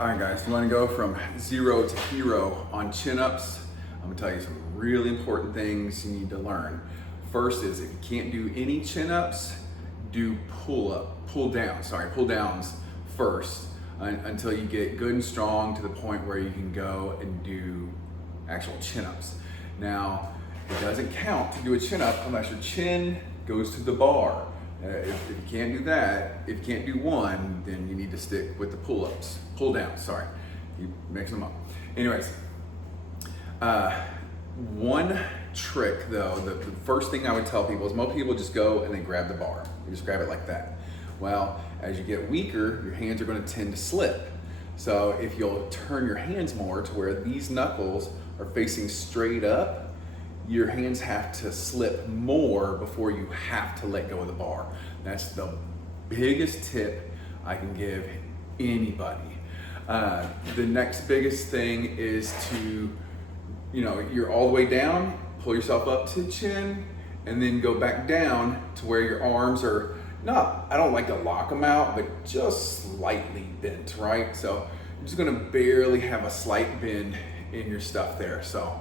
All right, guys, you want to go from 0 to hero on chin-ups? I'm gonna tell you some really important things you need to learn. First is if you can't do any chin-ups, do pull downs first until you get good and strong to the point where you can go and do actual chin-ups. Now, it doesn't count to do a chin-up unless your chin goes to the bar. If you can't do that, if you can't do one, then you need to stick with the pull downs, sorry. You mix them up. Anyways, one trick though, the first thing I would tell people is most people just go and they grab the bar. You just grab it like that. Well, as you get weaker, your hands are gonna tend to slip. So if you'll turn your hands more to where these knuckles are facing straight up, your hands have to slip more before you have to let go of the bar. That's the biggest tip I can give anybody. The next biggest thing is to, you're all the way down, pull yourself up to chin, and then go back down to where your arms are not, I don't like to lock them out, but just slightly bent, right? So you're just gonna barely have a slight bend in your stuff there. So,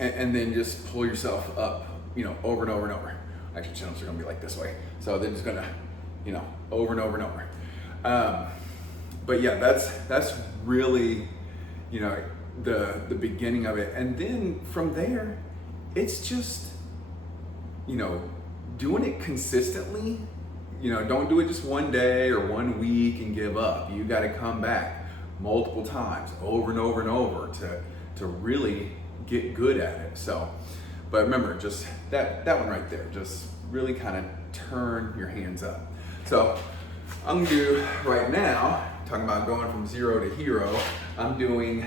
and then just pull yourself up, over and over and over. Actually, chin-ups are gonna be like this way. So they're just gonna, over and over and over. But yeah, that's really, the beginning of it. And then from there, it's just, doing it consistently. Don't do it just one day or 1 week and give up. You gotta come back multiple times, over and over and over to really get good at it. So, but remember, just that one right there, just really kind of turn your hands up. So I'm gonna do right now, talking about going from 0 to hero, I'm doing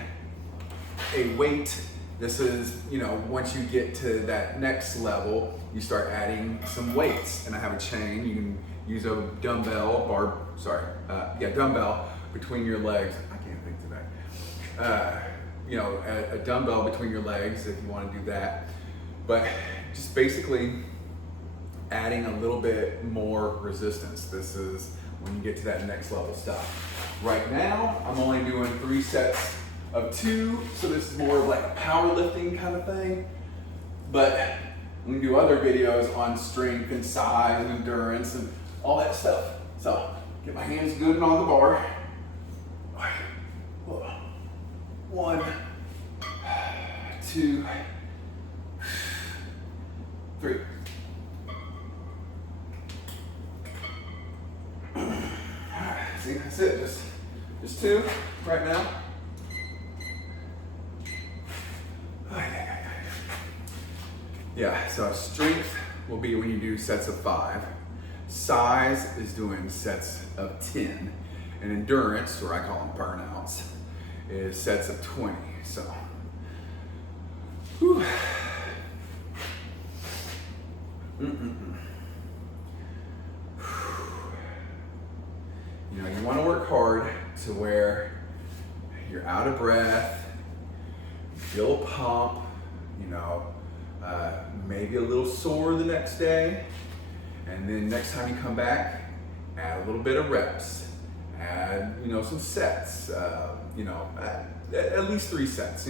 a weight. This is, once you get to that next level, you start adding some weights. And I have a chain. You can use a dumbbell, dumbbell between your legs. I can't think today. A dumbbell between your legs if you want to do that. But just basically adding a little bit more resistance. This is when you get to that next level stuff. Right now, I'm only doing 3 sets of 2, so this is more of like a powerlifting kind of thing. But I'm gonna do other videos on strength and size and endurance and all that stuff. So get my hands good and on the bar. 1, 2, 3. See, that's it. Just 2 right now. Yeah, so strength will be when you do sets of 5. Size is doing sets of 10. And endurance, or I call them burnouts, is sets of 20. So, whew. You want to work hard to where you're out of breath, you feel a pump, maybe a little sore the next day, and then next time you come back, add a little bit of reps, add some sets, at least 3 sets.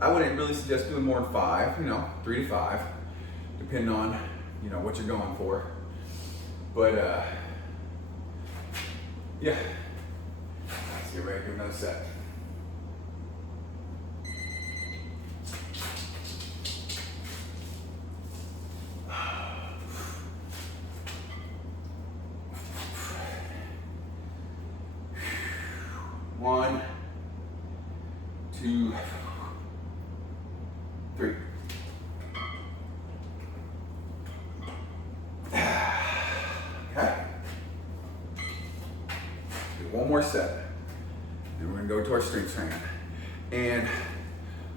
I wouldn't really suggest doing more than 5, 3 to 5, depending on what you're going for. But yeah, let's get ready to do another set. One, 2, 3. Okay. Do one more set. Then we're gonna go to our strength training. And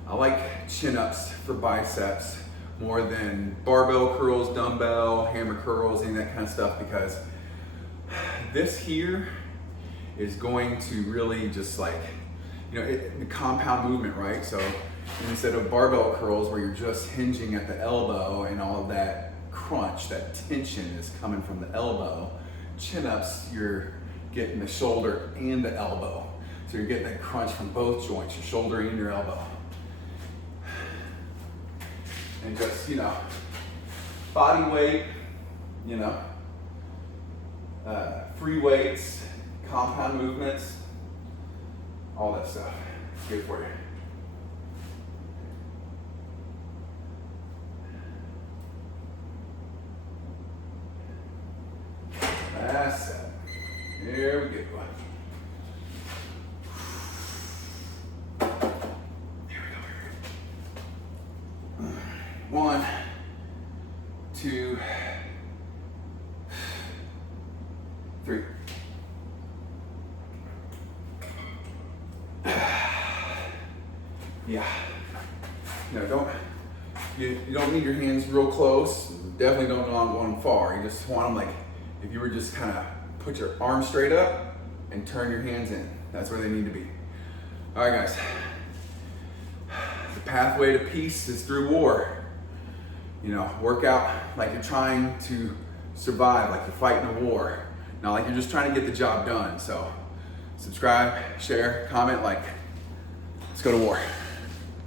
I like chin-ups for biceps more than barbell curls, dumbbell, hammer curls, any of that kind of stuff, because this here is going to really just the compound movement, right? So instead of barbell curls where you're just hinging at the elbow and all of that crunch, that tension is coming from the elbow, chin-ups, you're getting the shoulder and the elbow. So you're getting that crunch from both joints, your shoulder and your elbow. And just, you know, body weight, you know, free weights, compound movements, all that stuff. It's good for you. That's it. Here we go. Here we go. 1, 2, 3. Yeah. No, you don't need your hands real close. Definitely don't want one far. You just want them like, if you were just kind of put your arm straight up and turn your hands in. That's where they need to be. All right, guys. The pathway to peace is through war. You know, work out like you're trying to survive, like you're fighting a war. Not like you're just trying to get the job done. So subscribe, share, comment, like. Let's go to war.